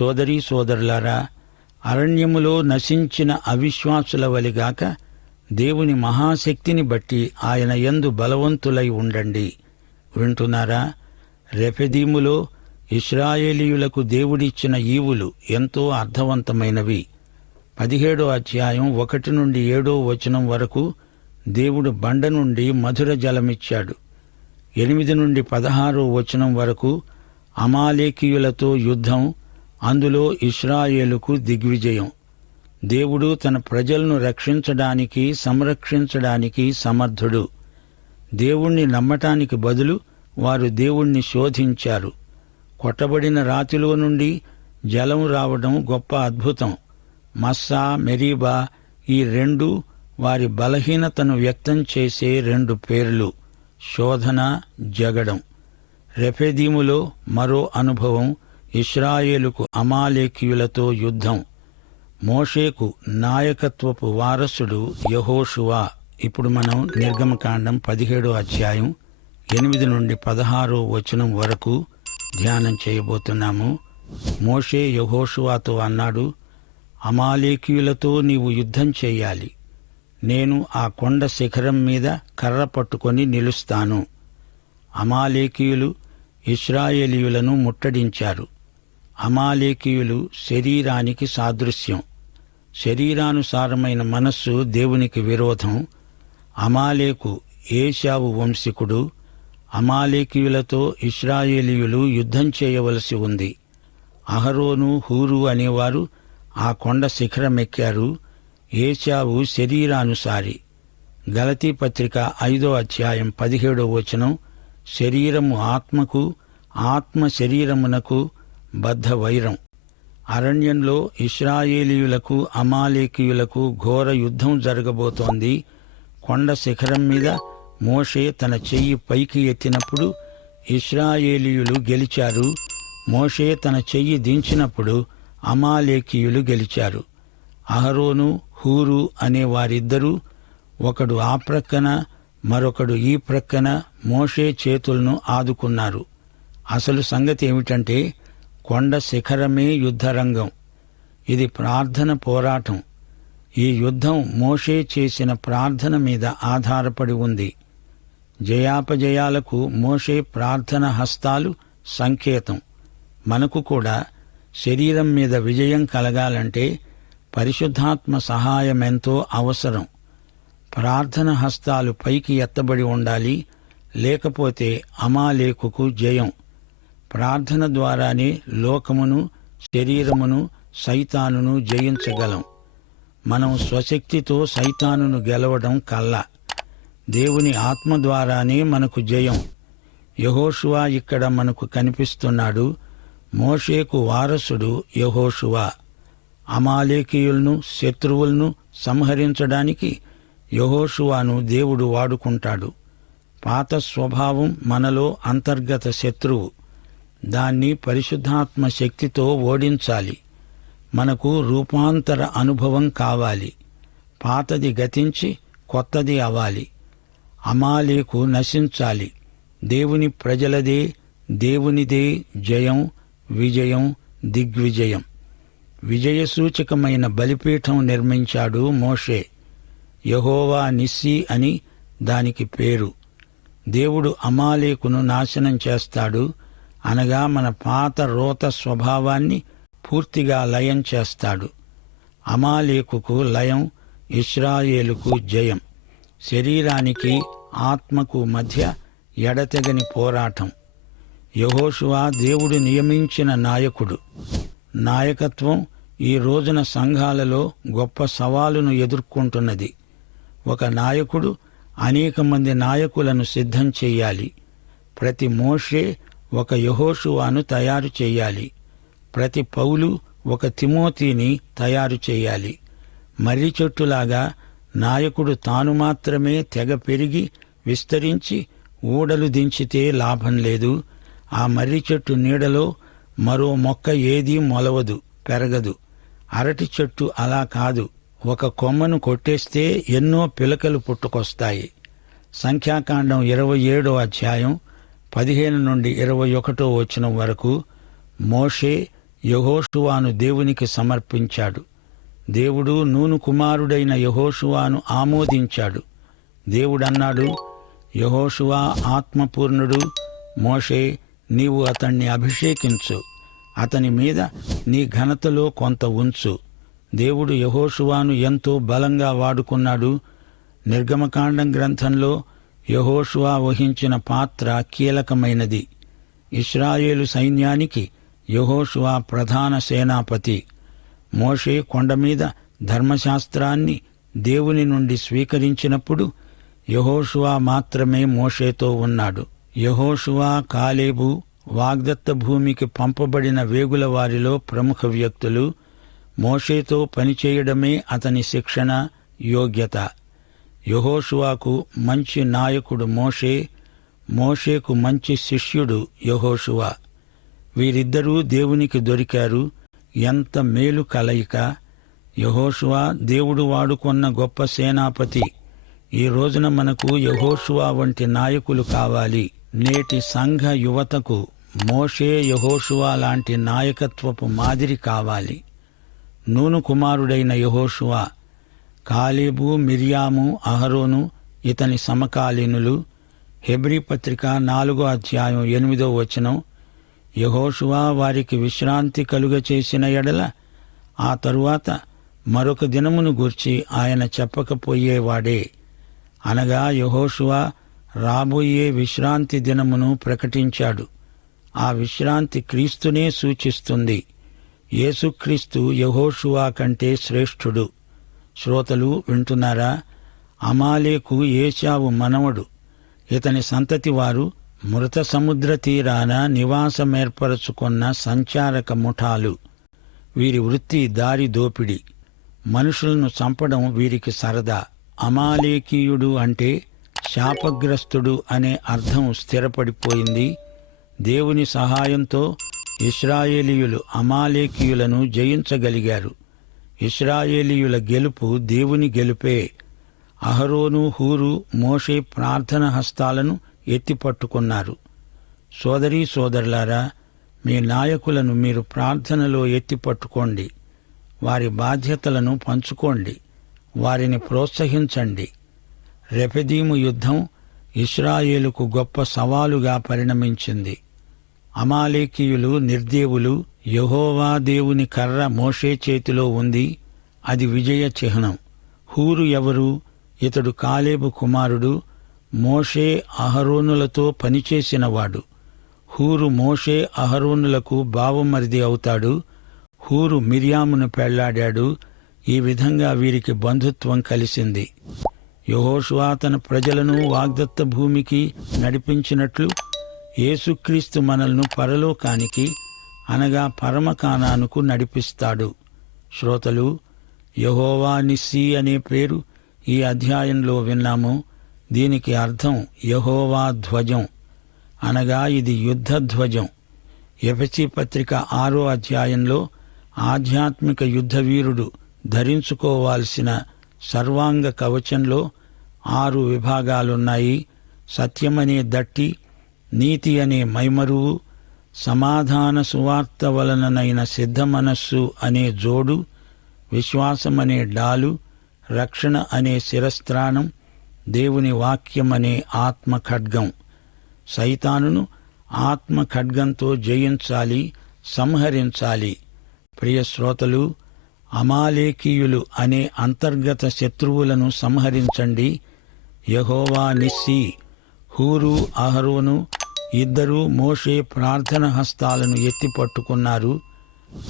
సోదరీ సోదరులారా, అరణ్యములో నశించిన అవిశ్వాసుల వలిగాక దేవుని మహాశక్తిని బట్టి ఆయన యందు బలవంతులై ఉండండి. వింటున్నారా? రెఫెదీములో ఇశ్రాయేలీయులకు దేవుడిచ్చిన ఈవులు ఎంతో అర్థవంతమైనవి. 17వ అధ్యాయం 1 నుండి 7వ వచనం వరకు దేవుడు బండ నుండి మధుర జలమిచ్చాడు. 8 నుండి 16వ వచనం వరకు అమాలేకీయులతో యుద్ధం, అందులో ఇశ్రాయేలుకు దిగ్విజయం. దేవుడు తన ప్రజలను రక్షించడానికి, సంరక్షించడానికి సమర్థుడు. దేవుణ్ణి నమ్మటానికి బదులు వారు దేవుణ్ణి శోధించారు. కొట్టబడిన రాతిలో నుండి జలం రావడం గొప్ప అద్భుతం. మస్సా, మెరీబా ఈ రెండు వారి బలహీనతను వ్యక్తం చేసే రెండు పేర్లు. శోధన, జగడం. రెఫెదీములో మరో అనుభవం, ఇశ్రాయేలుకు అమాలేకీయులతో యుద్ధం. మోషేకు నాయకత్వపు వారసుడు యెహోషువ. ఇప్పుడు మనం నిర్గమకాండం 17వ అధ్యాయం 8 నుండి 16వ వచనం వరకు ధ్యానం చేయబోతున్నాము. మోషే యెహోషువతో అన్నాడు, అమాలేకీయులతో నీవు యుద్ధం చేయాలి. నేను ఆ కొండ శిఖరం మీద కర్ర పట్టుకొని నిలుస్తాను. అమాలేకీయులు ఇశ్రాయేలీయులను ముట్టడించారు. అమాలేకీయులు శరీరానికి సాదృశ్యం. శరీరానుసారమైన మనస్సు దేవునికి విరోధం. అమాలేకు ఏశావు వంశీకుడు. అమాలేకీయులతో ఇశ్రాయేలీయులు యుద్ధం చేయవలసి ఉంది. అహరోను, హూరు అనేవారు ఆ కొండ శిఖరమెక్కారు. ఏశావు శరీరానుసారి. గలతీ పత్రిక 5వ అధ్యాయం 17వ వచనం, శరీరము ఆత్మకు, ఆత్మ శరీరమునకు బద్ధ వైరం. అరణ్యంలో ఇశ్రాయేలీయులకు అమాలేకీయులకు ఘోర యుద్ధం జరగబోతోంది. కొండ శిఖరం మీద మోషే తన చెయ్యి పైకి ఎత్తినప్పుడు ఇశ్రాయేలీయులు గెలిచారు. మోషే తన చెయ్యి దించినప్పుడు అమాలేకీయులు గెలిచారు. అహరోను, హూరు అనే వారిద్దరూ ఒకడు ఆ ప్రక్కన, మరొకడు ఈ ప్రక్కన మోషే చేతులను ఆదుకున్నారు. అసలు సంగతి ఏమిటంటే, కొండ శిఖరమే యుద్ధరంగం. ఇది ప్రార్థన పోరాటం. ఈ యుద్ధం మోషే చేసిన ప్రార్థన మీద ఆధారపడి ఉంది. జయాపజయాలకు మోషే ప్రార్థన హస్తాలు సంకేతం. మనకు కూడా శరీరం మీద విజయం కలగాలంటే పరిశుద్ధాత్మ సహాయమెంతో అవసరం. ప్రార్థన హస్తాలు పైకి ఎత్తబడి ఉండాలి, లేకపోతే అమాలేకుకు జయం. ప్రార్థన ద్వారానే లోకమును, శరీరమును, సైతానును జయించగలం. మనం స్వశక్తితో సైతానును గెలవడం కల్లా. దేవుని ఆత్మ ద్వారానే మనకు జయం. యెహోషువ ఇక్కడ మనకు కనిపిస్తున్నాడు. మోషేకు వారసుడు యెహోషువ. అమాలేకీయులను, శత్రువులను సంహరించడానికి యెహోషువను దేవుడు వాడుకుంటాడు. పాత స్వభావం మనలో అంతర్గత శత్రువు. దాన్ని పరిశుద్ధాత్మ శక్తితో ఓడించాలి. మనకు రూపాంతర అనుభవం కావాలి. పాతది గతించి కొత్తది అవ్వాలి. అమాలేకు నశించాలి. దేవుని ప్రజలదే, దేవునిదే జయం, విజయం, దిగ్విజయం. విజయసూచకమైన బలిపీఠం నిర్మించాడు మోషే. యెహోవా నిస్సీ అని దానికి పేరు. దేవుడు అమాలేకును నాశనం చేస్తాడు, అనగా మన పాత రోత స్వభావాన్ని పూర్తిగా లయం చేస్తాడు. అమాలేకుకు లయం, ఇశ్రాయేలుకు జయం. శరీరానికి ఆత్మకు మధ్య ఎడతెగని పోరాటం. యెహోషువ దేవుడు నియమించిన నాయకుడు. నాయకత్వం ఈ రోజున సంఘాలలో గొప్ప సవాలును ఎదుర్కొంటున్నది. ఒక నాయకుడు అనేక మంది నాయకులను సిద్ధం చెయ్యాలి. ప్రతి మోషే ఒక యెహోషువను తయారు చెయ్యాలి. ప్రతి పౌలు ఒక తిమోతిని తయారు చెయ్యాలి. మర్రి చెట్టులాగా నాయకుడు తాను మాత్రమే తెగ పెరిగి విస్తరించి ఊడలు దించితే లాభం లేదు. ఆ మర్రి చెట్టు నీడలో మరో మొక్క ఏదీ మొలవదు, పెరగదు. అరటి చెట్టు అలా కాదు. ఒక కొమ్మను కొట్టేస్తే ఎన్నో పిలకలు పుట్టుకొస్తాయి. సంఖ్యాకాండం 27వ అధ్యాయం 15 నుండి 21వ వచనం వరకు మోషే యెహోషువాను దేవునికి సమర్పించాడు. దేవుడు నూను కుమారుడైన యెహోషువాను ఆమోదించాడు. దేవుడన్నాడు, యెహోషువా ఆత్మపూర్ణుడు, మోషే, నీవు అతణ్ణి అభిషేకించు, అతని మీద నీ ఘనతలో కొంత ఉంచు. దేవుడు యెహోషువాను ఎంతో బలంగా వాడుకున్నాడు. నిర్గమకాండం గ్రంథంలో యెహోషువా వహించిన పాత్ర కీలకమైనది. ఇశ్రాయేలు సైన్యానికి యెహోషువా ప్రధాన సేనాపతి. మోషే కొండమీద ధర్మశాస్త్రాన్ని దేవుని నుండి స్వీకరించినప్పుడు యెహోషువా మాత్రమే మోషేతో ఉన్నాడు. యెహోషువా, కాలేబు వాగ్దత్త భూమికి పంపబడిన వేగుల వారిలో ప్రముఖ వ్యక్తులు. మోషేతో పనిచేయడమే అతని శిక్షణ, యోగ్యత. యెహోషువాకు మంచి నాయకుడు మోషే, మోషేకు మంచి శిష్యుడు యెహోషువా. వీరిద్దరూ దేవునికి దొరికారు. ఎంత మేలు కలయిక! యెహోషువా దేవుడు వాడుకొన్న గొప్ప సేనాపతి. ఈ రోజున మనకు యెహోషువా వంటి నాయకులు కావాలి. నేటి సంఘ యువతకు మోషే, యెహోషువా లాంటి నాయకత్వపు మాదిరి కావాలి. నూను కుమారుడైన యెహోషువా, కాలేబు, మిర్యాము, అహరోను ఇతని సమకాలీనులు. హెబ్రీ పత్రిక 4వ అధ్యాయం 8వ వచనం, యెహోషువా వారికి విశ్రాంతి కలుగచేసిన ఎడల ఆ తరువాత మరొక దినమును గూర్చి ఆయన చెప్పకపోయేవాడే. అనగా యెహోషువా రాబోయే విశ్రాంతి దినమును ప్రకటించాడు. ఆ విశ్రాంతి క్రీస్తునే సూచిస్తుంది. యేసుక్రీస్తు యెహోషువా కంటే శ్రేష్ఠుడు. శ్రోతలు వింటున్నారా? అమాలేకు ఏశావు మనవడు. ఇతని సంతతి వారు మృత సముద్ర తీరాన నివాసమేర్పరచుకొన్న సంచారక ముఠాలు. వీరి వృత్తి దారి దోపిడి. మనుషులను చంపడం వీరికి సరదా. అమాలేకీయుడు అంటే శాపగ్రస్తుడు అనే అర్థం స్థిరపడిపోయింది. దేవుని సహాయంతో ఇశ్రాయేలీయులు అమాలేకీయులను జయించగలిగారు. ఇశ్రాయేలీయుల గెలుపు దేవుని గెలుపే. అహరోను, హూరు, మోషే ప్రార్థన హస్తాలను ఎత్తిపట్టుకున్నారు. సోదరీ సోదరులారా, మీ నాయకులను మీరు ప్రార్థనలో ఎత్తిపట్టుకోండి. వారి బాధ్యతలను పంచుకోండి. వారిని ప్రోత్సహించండి. రెఫెదీము యుద్ధం ఇశ్రాయేలుకు గొప్ప సవాలుగా పరిణమించింది. అమాలేకీయులు నిర్దేవులు. యెహోవా దేవుని కర్ర మోషే చేతిలో ఉంది. అది విజయ చిహ్నం. హూరు ఎవరు? ఇతడు కాలేబు కుమారుడు. మోషే, అహరోనులతో పనిచేసినవాడు. హూరు మోషే, అహరోనులకు బావమరిది అవుతాడు. హూరు మిర్యామును పెళ్లాడాడు. ఈ విధంగా వీరికి బంధుత్వం కలిసింది. యెహోషువా తన ప్రజలను వాగ్దత్త భూమికి నడిపించినట్లు యేసుక్రీస్తు మనల్ని పరలోకానికి, అనగా పరమకానానుకు నడిపిస్తాడు. శ్రోతలు, యెహోవా నిస్సీ అనే పేరు ఈ అధ్యాయంలో విన్నాము. దీనికి అర్థం యెహోవా ధ్వజం, అనగా ఇది యుద్ధ ధ్వజం. ఎఫెసీ పత్రిక 6వ అధ్యాయంలో ఆధ్యాత్మిక యుద్ధవీరుడు ధరించుకోవాల్సిన సర్వాంగ కవచంలో 6 విభాగాలున్నాయి. సత్యమనే దట్టి, నీతి అనే మైమరువు, సమాధాన సువార్త వలననైన సిద్ధమనస్సు అనే జోడు, విశ్వాసమనే డాలు, రక్షణ అనే శిరస్త్రాణం, దేవుని వాక్యమనే ఆత్మ ఖడ్గం. సైతానును ఆత్మ ఖడ్గంతో జయించాలి, సంహరించాలి. ప్రియ శ్రోతలు, అమాలేకీయులు అనే అంతర్గత శత్రువులను సంహరించండి. యెహోవా నిస్సీ. హూరు, అహరోను ఇద్దరూ మోషే ప్రార్థన హస్తాలను ఎత్తిపట్టుకున్నారు.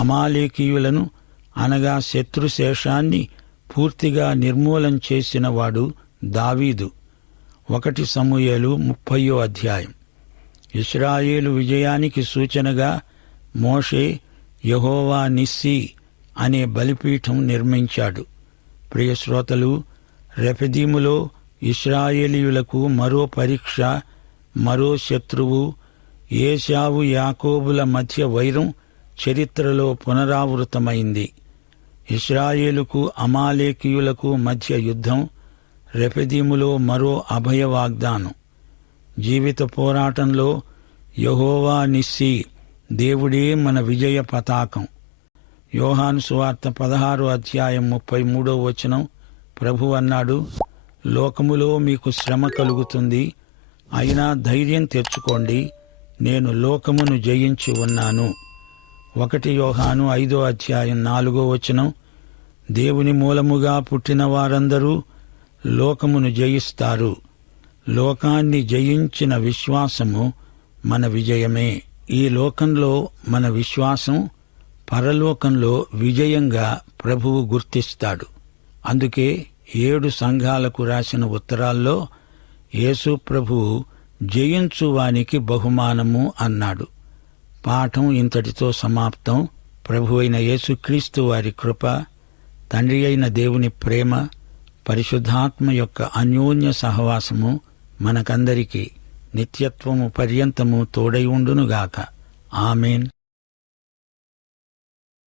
అమాలేకీయులను, అనగా శత్రుశేషాన్ని పూర్తిగా నిర్మూలం చేసినవాడు దావీదు. 1 సమూయేలు 30వ అధ్యాయం. ఇశ్రాయేలు విజయానికి సూచనగా మోషే యెహోవా నిస్సీ అనే బలిపీఠం నిర్మించాడు. ప్రియశ్రోతలు, రెఫెదీములో ఇశ్రాయేలీయులకు మరో పరీక్ష, మరో శత్రువు. ఏశావు, యాకోబుల మధ్య వైరం చరిత్రలో పునరావృతమైంది. ఇశ్రాయేలుకు అమాలేకీయులకు మధ్య యుద్ధం, రెఫెదీములో మరో అభయ వాగ్దానం. జీవిత పోరాటంలో యెహోవా నిస్సీ, దేవుడే మన విజయ పతాకం. యోహాను సువార్త 16:33 ప్రభువు అన్నాడు, లోకములో మీకు శ్రమ కలుగుతుంది, అయినా ధైర్యం తెచ్చుకోండి, నేను లోకమును జయించి ఉన్నాను. 1 యోహాను 5:4 దేవుని మూలముగా పుట్టిన వారందరూ లోకమును జయిస్తారు. లోకాన్ని జయించిన విశ్వాసము మన విజయమే. ఈ లోకంలో మన విశ్వాసం పరలోకంలో విజయంగా ప్రభువు గుర్తిస్తాడు. అందుకే 7 సంఘాలకు రాసిన ఉత్తరాల్లో యేసు ప్రభువు జయించువానికి బహుమానము అన్నాడు. పాఠం ఇంతటితో సమాప్తం. ప్రభువైన యేసుక్రీస్తు వారి కృప, తండ్రి అయిన దేవుని ప్రేమ, పరిశుద్ధాత్మ యొక్క అన్యోన్య సహవాసము మనకందరికీ నిత్యత్వము పర్యంతము తోడై ఉండునుగాక. ఆమేన్.